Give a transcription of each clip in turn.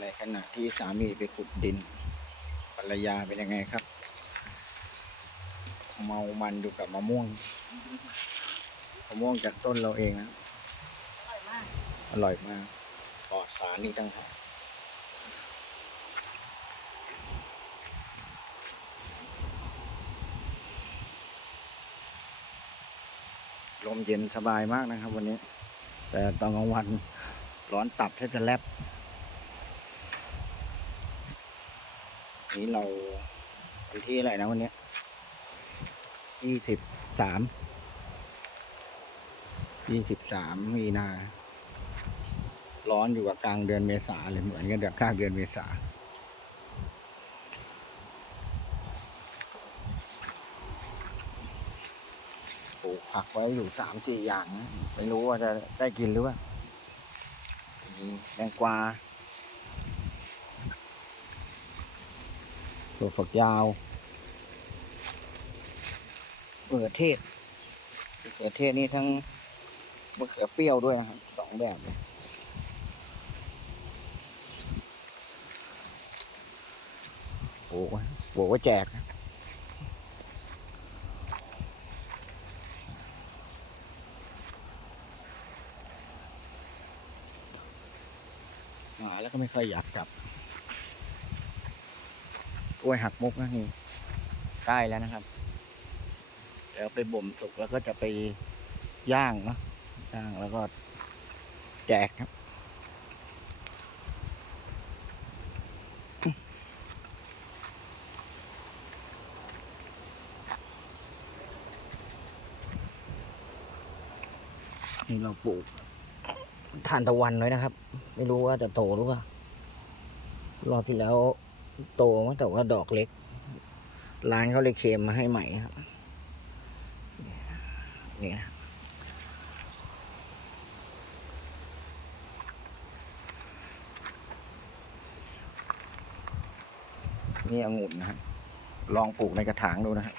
ในขณะที่สามีไปขุดดินภรรยาเป็นยังไงครับ เมามันอยู่กับมะม่วงมะม่วงจากต้นเราเองนะอร่อยมากอร่อยมากปลอดสารนี่ตั้งหากลมเย็นสบายมากนะครับ วันนี้ แต่ตอนกลางวันร้อนตับแทบจะแลบ นี้เราวันที่อะไรนะวันนี้ยี่สิบสามยี่สิบสามมีนา ร้อนอยู่กับกลางเดือนเมษาเลยเหมือนกันกับกลางเดือนเมษาปลูกผักไว้อยู่สามสี่อย่าง ไม่รู้ว่าจะได้กินหรือเปล่าแตงกวา ตัวฝักยาวเขือเทศเขือเทศนี่ทั้งมะเขือเปรี้ยวด้วยนะครับสองแบบเลยปลูกไว้ปลูกไว้แจก มาแล้วก็ไม่ค่อยอยากกลับ ล้วยหักมุกนะนี่ใกล้แล้วนะครับเดี๋ยวไปบ่มสุกแล้วก็จะไปย่างเนาะย่างแล้วก็แจกครับนี่เราปลูกทานตะวันไว้นะครับ ไม่รู้ว่าจะโตหรือเปล่ารอบที่แล้ว โตมั้งแต่ว่าดอกเล็ก ร้านเขาเลยเคมมาให้ใหม่ครับนี่นะนี่องุ่นนะครับลองปลูกในกระถางดูนะครับ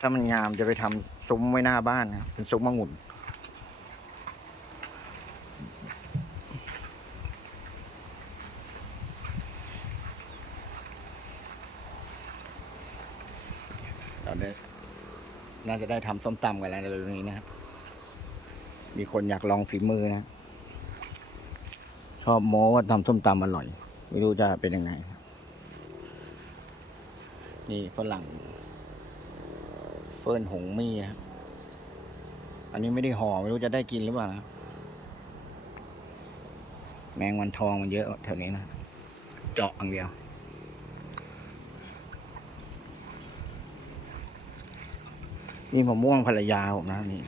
ถ้ามันงามจะไปทำซุ้มไว้หน้าบ้านนะครับเป็นซุ้มองุ่น เราได้น่าจะได้ทำส้มตำกันแล้วในเรื่องนี้นะครับ มีคนอยากลองฝีมือนะ ชอบโม้ว่าทำส้มตำอร่อย ไม่รู้จะเป็นยังไงครับนี่ฝรั่ง เฟิร์นหงมี่นะอันนี้ไม่ได้ห่อไม่รู้จะได้กินหรือเปล่านะแมงวันทองมันเยอะแถวนี้นะ เจาะอย่างเดียว นี่มะม่วงภรรยาผมนะนี่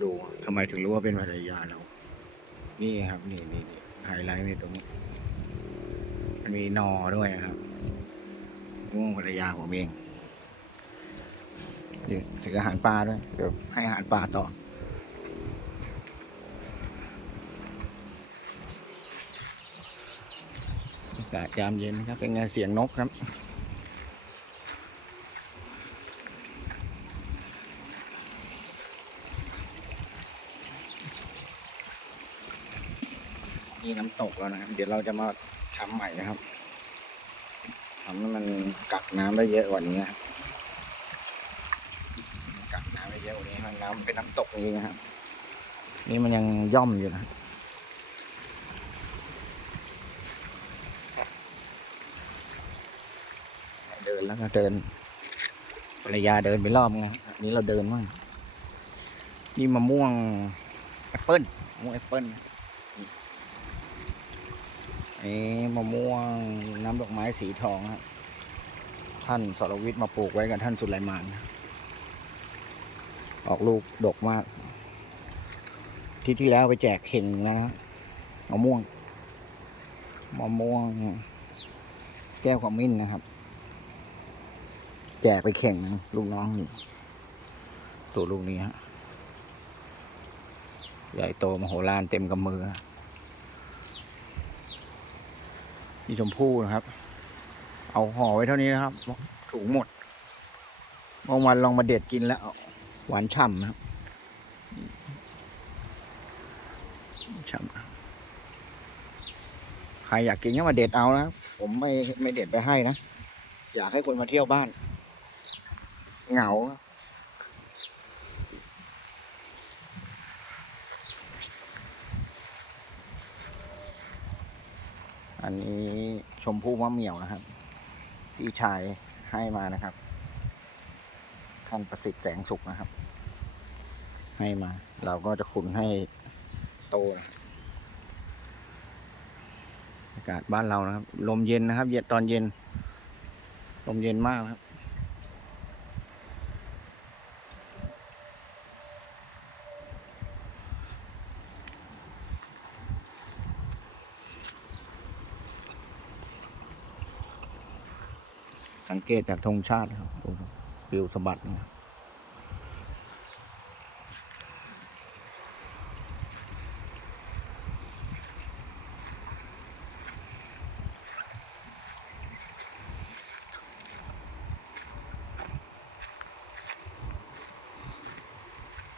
ดูทำไมถึงรู้ว่าเป็นภรรยาเรา นี่ครับ นี่นี่นี่ไฮไลท์นี่ตรงนี้มันมีนอด้วยครับม่วงภรรยาผมเองนี่ถึงอาหารปลาด้วยเดี๋ยวให้อาหารปลาต่ออากาศยามเย็นครับ เป็นไงเสียงนกครับ นี่น้ำตกแล้วนะครับ เดี๋ยวเราจะมาทำใหม่นะครับทำให้มันกักน้ำได้เยอะกว่านี้นะครับกักน้ำได้เยอะกว่านี้ครับน้ำเป็นน้ำตกจริงนะครับ นี่มันยังย่อมอยู่นะเดินแล้วก็เดินภรรยาเดินไปรอบไงนนี้เราเดินมั่งนี่มะม่วงแอปเปิ้ลมะม่วงแอปเปิ้ลนะ นี่มะม่วงน้ำดอกไม้สีทองครับ ท่านสรวิทย์มาปลูกไว้กับท่านสุไลมาน ออกลูกดกมาก ที่ที่แล้วไปแจกเข่งนะมะม่วงมะม่วง แก้วขมิ้นนะครับ แจกไปเข่งนะลูกน้องอยู่ตัวลูกนี้ฮะใหญ่โตมโหฬารเต็มกำมือ นี่ชมพู่นะครับ เอาห่อไว้เท่านี้นะครับถุงหมดเมื่อวันลองมาเด็ดกินแล้ว หวานฉ่ำนะครับฉ่ำใครอยากกินก็มาเด็ดเอานะผมไม่ไม่เด็ดไปให้นะ อยากให้คนมาเที่ยวบ้าน เหงา อันนี้ชมพู่มะเหมี่ยวนะครับ พี่ชายให้มานะครับ ท่านประสิทธิ์แสงสุขนะครับ ให้มา เราก็จะขุนให้โตอากาศบ้านเรานะครับ ลมเย็นนะครับ เย็นตอนเย็น ลมเย็นมากนะครับ งเกตจากธงชาติครับปิวสะบัดนะ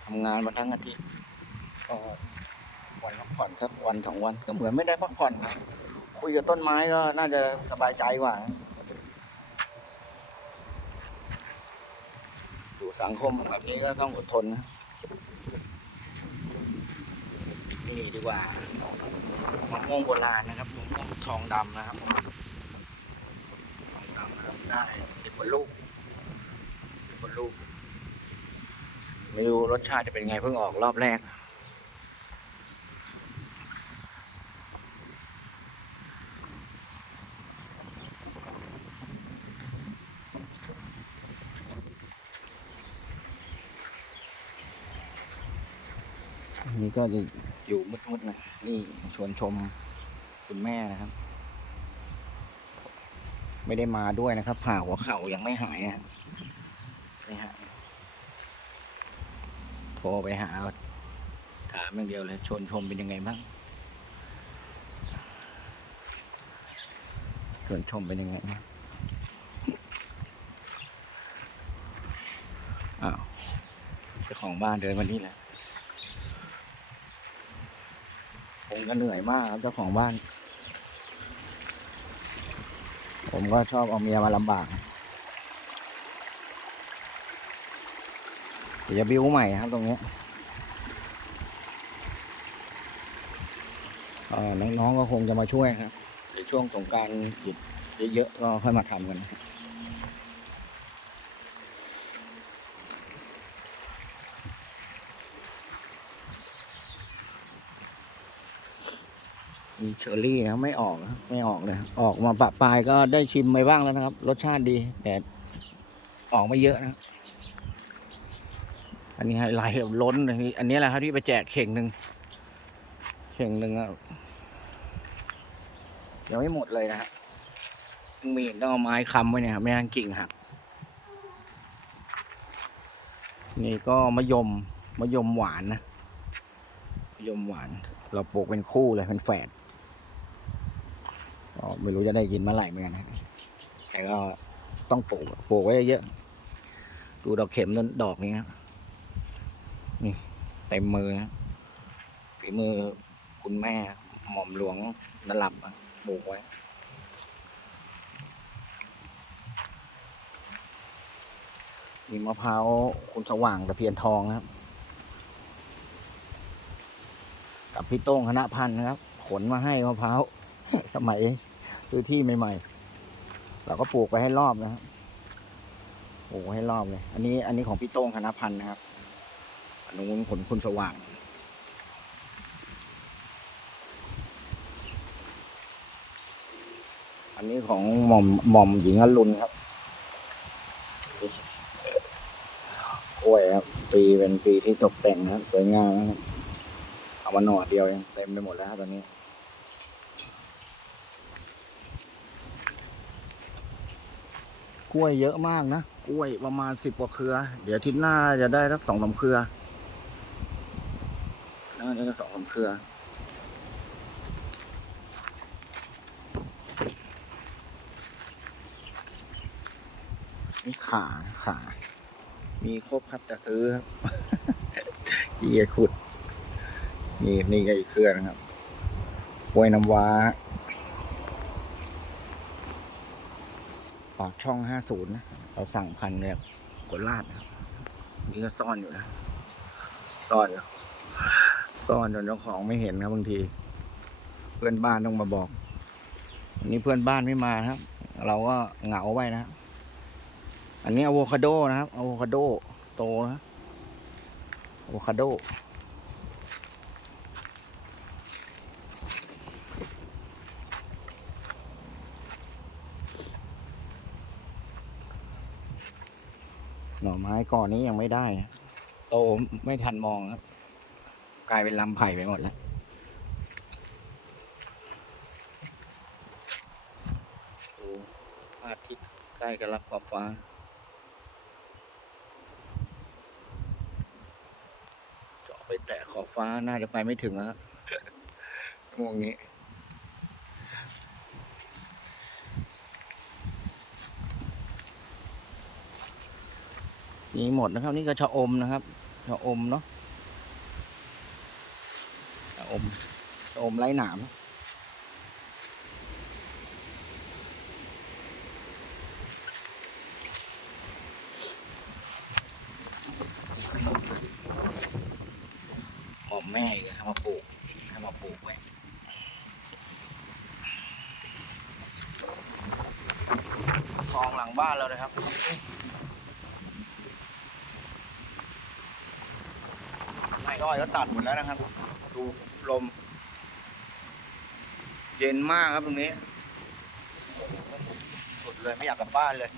ทำงานมาทั้งอาทิตย์ก็วันพักผ่อนสักวันสองวันก็เหมือนไม่ได้พักผ่อนนะคุยกับต้นไม้ก็น่าจะสบายใจกว่านะ อยู่ สังคมแบบนี้ก็ต้องอดทนนะนี่ดีกว่ามะม่วงโบราณนะครับมะม่วงทองดำนะครับทองดำนะครับได้สิบกว่าลูกสิบกว่าลูกไม่รู้รสชาติจะเป็นไงเพิ่งออกรอบแรก นี้ก็จะอยู่มืดๆนะนี่ชวนชมคุณแม่นะครับ ไม่ได้มาด้วยนะครับ ผ่าหัวเข่ายังไม่หายนะนี่ฮะโทรไปหาถามอย่างเดียวเลยชวนชมเป็นยังไงบ้างชวนชมเป็นยังไงบ้างอ้าวเจ้าของบ้านเดินมานี่แหละ ผมก็เหนื่อยมากครับเจ้าของบ้าน ผมก็ชอบเอาเมียมาลำบากเดี๋ยวจะบิ้วใหม่ครับตรงนี้น้องๆก็คงจะมาช่วยครับในช่วงสงการหยุดเยอะๆก็ค่อยมาทำกันนะครับ มีเชอร์รี่นะไม่ออกนะไม่ออกเลย ออกมาปะปลายก็ได้ชิมไปบ้างแล้วนะครับ รสชาติดี แต่ออกไม่เยอะนะ อันนี้ไฮไลท์ล้นเลยนี่อันนี้แหละครับที่ไปแจกเข่งหนึ่งเข่งหนึ่งอะยังไม่หมดเลยนะฮะยังมีต้องเอาไม้ค้ำไว้เนี่ยครับไม่งั้นกิ่งหักนี่ก็มะยมมะยมหวานนะมะยมหวาน เราปลูกเป็นคู่เลยเป็นแฝด ก็ไม่รู้จะได้กินเมื่อไหร่เหมือนกันนะแต่ก็ต้องปลูกปลูกไว้เยอะๆดูดอกเข็มต้นดอกนี้นะนี่เต็มมือนะฝีมือคุณแม่หม่อมหลวงนลับปลูกไว้มีมะพร้าวคุณสว่างตะเพียนทองครับ กับพี่โต้งคณะพันธ์นะครับ ขนมาให้มะพร้าวสมัย ซื้อที่ใหม่ๆ เราก็ปลูกไปให้รอบนะครับปลูกให้รอบเลย อันนี้อันนี้ของพี่โต้งคณะพันธ์นะครับอันนู้นขนคุณสว่าง อันนี้ของหม่อมหม่อมหญิงอรุณครับกล้วยครับ ปีเป็นปีที่ตกแต่งนะครับสวยงามนะครับเอามาหน่อเดียวเองเต็มไปหมดแล้วครับตอนนี้ กล้วยเยอะมากนะ กล้วยประมาณสิบกว่าเครือ เดี๋ยวอาทิตย์หน้าจะได้สักสองสามเครือน่าจะสองสามเครือนี่ขาขา มีครบครับแต่ซื้อครับเกียขุด นี่นี่ก็อีกเครือนะครับกล้วยน้ำว้า ปากช่องห้าศูนะเราสั่งพันแบบกดลาดนะครับนี่ก็ซ่อนอยู่นะ ซ่อนอยู่ซ่อนจนเจ้าของไม่เห็นครับบางที เพื่อนบ้านต้องมาบอกวันนี้เพื่อนบ้านไม่มาครับ เราก็เหงาไปนะอันนี้อะโวคาโดนะครับอะโวคาโดโตนะอะโวคาโด ไม้ก่อนนี้ยังไม่ได้นะโตไม่ทันมองครับ กลายเป็นลำไผ่ไปหมดแล้วดูพระอาทิตย์ใกล้กับรับขอบฟ้าเจาะไปแตะขอบฟ้าน่าจะไปไม่ถึงแล้วครับช่วงนี้ มีหมดนะครับ นี่ก็ชะอมนะครับชะอมเนาะชะอมชะอมไร้หนามอมแม่อีกให้มาปลูกให้มาปลูกไว้คลองหลังบ้านเราเลยครับ ไม้อ้อยก็ ตัดหมดแล้วนะครับ ดูลม เย็นมากครับตรงนี้สุดเลยไม่อยากกลับบ้านเลย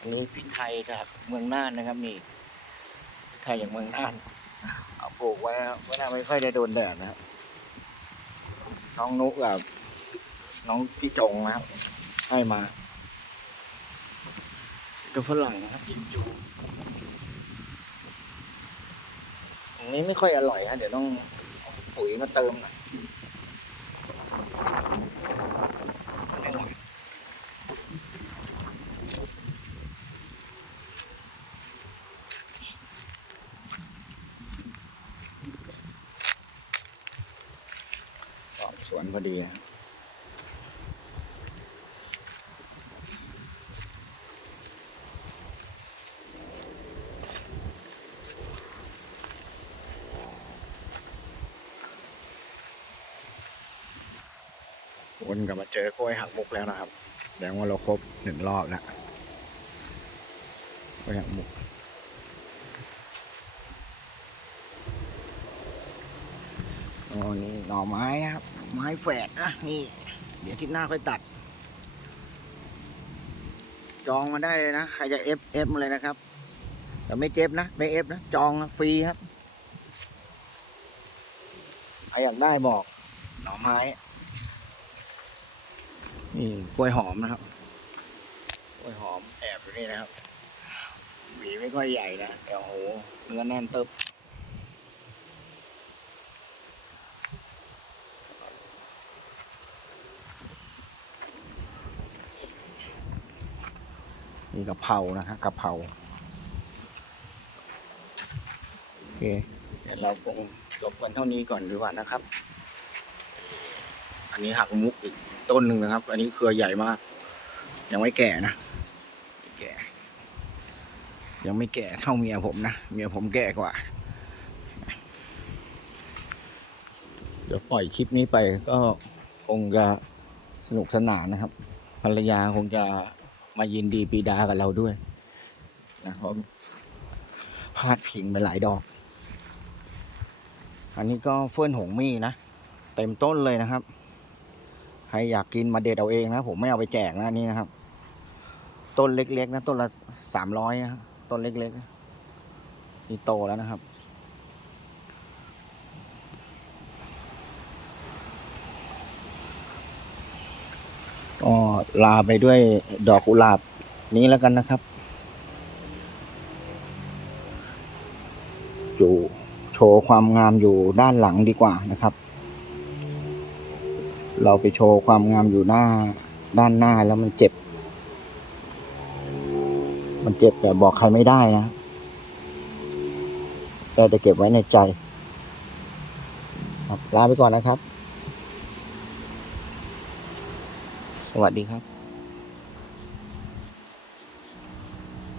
อันนี้พริกไทยจากเมืองน่านนะครับนี่พริกไทยจากเมืองน่าน เอาปลูกไว้นะครับเวลาไม่ค่อยได้โดนแดดนะครับน้องนุกกับ น้องพี่จงนะครับ ให้มาตัวฝรั่งนะครับกินจูตรงนี้ไม่ค่อยอร่อยนะเดี๋ยวต้องปุ๋ยมาเติมหนะ่อบสวนพอดีนะ วนกลับมาเจอกล้วยหักมุกแล้วนะครับแสดงว่าเราครบหนึ่งรอบแล้วกล้วยหักมุกอ๋อนี่หน่อไม้ครับ ไม้แฝดนะนี่ เดี๋ยวที่หน้าค่อยตัด จองมาได้เลยนะ ใครจะเอฟเอฟมาเลยนะครับ แต่ไม่เจ็บนะ ไม่เอฟนะ จองนะฟรีครับใครอยากได้บอก หน่อไม้ นี่กล้วยหอมนะครับกล้วยหอมแอบอยู่นี่นะครับหวีไม่ค่อยใหญ่นะแต่โอ้โหเนื้อแน่นตึบนี่กะเพรานะฮะกะเพราโอเคเดี๋ยวเราคงจบกันเท่านี้ก่อนดีกว่านะครับ อันนี้หักมุกอีก ต้นหนึ่งนะครับ อันนี้เครือใหญ่มาก ยังไม่แก่นะแก่ยังไม่แก่เท่าเมียผมนะเมียผมแก่กว่า เดี๋ยวปล่อยคลิปนี้ไปก็คงจะสนุกสนานนะครับ ภรรยาคงจะมายินดีปีดากับเราด้วยนะเพราะพลาดพิงไปหลายดอก อันนี้ก็เฟื่อนหงมี่นะ เต็มต้นเลยนะครับ ใครอยากกินมาเด็ดเอาเองนะผมไม่เอาไปแจกนะนนี่นะครับ ต้นเล็กๆนะต้นละสามร้อยนะต้นเล็กๆนี่โตแล้วนะครับ ก็ลาไปด้วยดอกกุหลาบนี้แล้วกันนะครับอยู่โชว์ความงามอยู่ด้านหลังดีกว่านะครับ เราไปโชว์ความงามอยู่หน้าด้านหน้าแล้วมันเจ็บ มันเจ็บแต่บอกใครไม่ได้นะเราจะเก็บไว้ในใจครับลาไปก่อนนะครับ สวัสดีครับ